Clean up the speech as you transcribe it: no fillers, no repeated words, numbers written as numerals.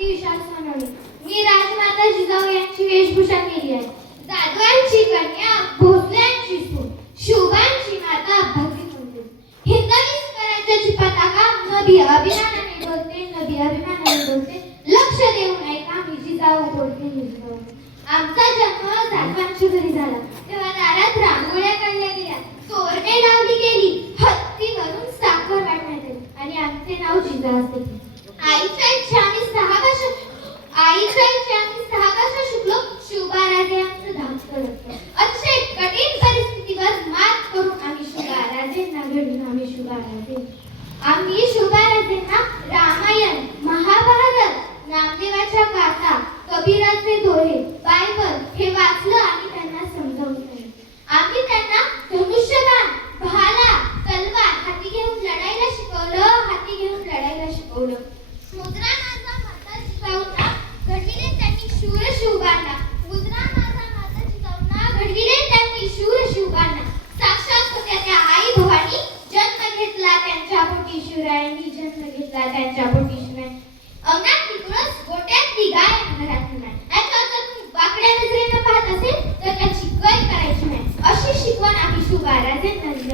विशाल सोनवणे. मी राजमाता जिजाऊ यांची वेशभूषा केली आहे. जाधवांची कन्या, भोसल्यांची सून, शुभांची माता भगवी म्हणते. हिंदवी स्वराज्याची पताका नभी अभिमानाने डोलते, नभी अभिमानाने डोलते. लक्ष देऊन ऐका, मी जिजाऊ बोलते, मी जिजाऊ. आमचा जन्म जाधवांच्या घरी झाला तेव्हा दारात रांगोळ्या काढल्या गेल्या, तोरणे लावली गेली, हत्तीवरून साखर वाटण्यात आली आणि आमचे नाव जिजाऊ असे. आईच्या इच्छा आम्ही 6 भाषा शिकलो. शुभाराजे आमचं धाकटं रक्त. अतिशय कठीण परिस्थितीवर मात करून आम्ही शुभाराजेंना घडून आम्ही शुभाराजेंना रामायण, महाभारत, नामदेवाच्या गाथा, कबीराचे दोहे, बायबल हे वाचलं आणि त्यांना समजावून सांगितलं. आम्ही त्यांना धनुष्यबाण, भाला, तलवार हाती घेऊन लढायला शिकवलं. मुद्रा माझा माता जिजाऊंना घडविले त्यांनी शूर शिवबांना. साक्षात होत्या त्या आई भवानी. जन्म घेतला त्यांच्या पोटी शिवरायांनी. अंगणातली तुळस, गोट्यातली गाय, घरातली नाही. याचा अर्थ तुम्ही वाकड्या नजरेनं पाहत असेल तर त्याची गय करायची नाही. अशी शिकवण आम्ही शुभाराजेंना दिली.